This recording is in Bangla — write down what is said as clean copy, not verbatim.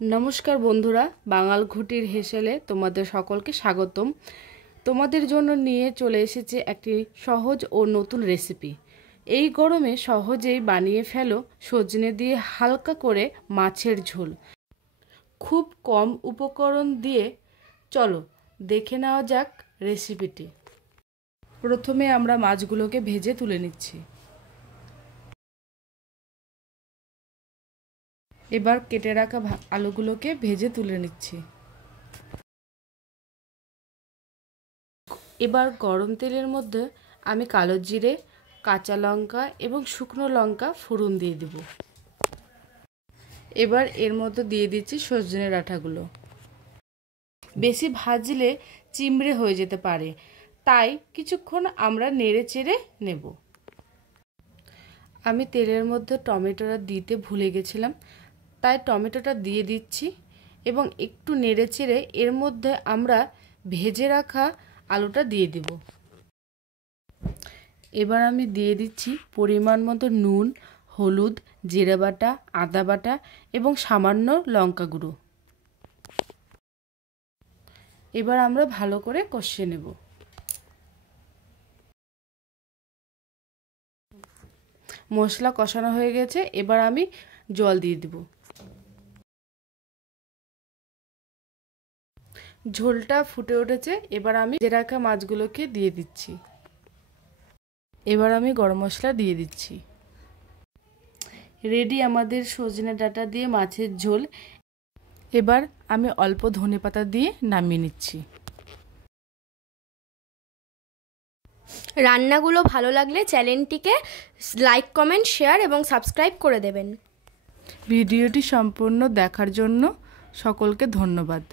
নমস্কার বন্ধুরা, বাঙাল ঘুটির হেসেলে তোমাদের সকলকে স্বাগতম। তোমাদের জন্য নিয়ে চলে এসেছে একটি সহজ ও নতুন রেসিপি। এই গরমে সহজেই বানিয়ে ফেলো সজনে দিয়ে হালকা করে মাছের ঝোল। খুব কম উপকরণ দিয়ে চলো দেখে নেওয়া যাক রেসিপিটি। প্রথমে আমরা মাছগুলোকে ভেজে তুলে নিচ্ছি। এবার কেটে রাখা আলুগুলোকে ভেজে তুলে নিচ্ছি। এবার গরম তেলের মধ্যে আমি কালো জিরে, কাঁচা লঙ্কা এবং শুকনো লঙ্কা ফোড়ন দিয়ে দেব। এবার এর মধ্যে দিয়ে দিচ্ছি সজনে ডাঁটাগুলো। বেশি ভাজলে চিমড়ে হয়ে যেতে পারে, তাই কিছুক্ষণ আমরা নেড়ে চেড়ে নেব। আমি তেলের মধ্যে টমেটোটা দিতে ভুলে গেছিলাম, তাই টমেটোটা দিয়ে দিচ্ছি এবং একটু নেড়ে চেড়ে এর মধ্যে আমরা ভেজে রাখা আলুটা দিয়ে দেব। এবার আমি দিয়ে দিচ্ছি পরিমাণ মতো নুন, হলুদ, জিরে বাটা, আদা বাটা এবং সামান্য লঙ্কা গুঁড়ো। এবার আমরা ভালো করে কষিয়ে নেব। মশলা কষানো হয়ে গেছে, এবার আমি জল দিয়ে দেব। ঝোলটা ফুটে উঠেছে, এবার আমি ভেজে রাখা মাছগুলোকে দিয়ে দিচ্ছি। এবার আমি গরম মশলা দিয়ে দিচ্ছি। রেডি আমাদের সজনে ডাঁটা দিয়ে মাছের ঝোল। এবার আমি অল্প ধনেপাতা দিয়ে নামিয়ে নিচ্ছি। রান্নাগুলো ভালো লাগলে চ্যানেলটিকে লাইক, কমেন্ট, শেয়ার এবং সাবস্ক্রাইব করে দেবেন। ভিডিওটি সম্পূর্ণ দেখার জন্য সকলকে ধন্যবাদ।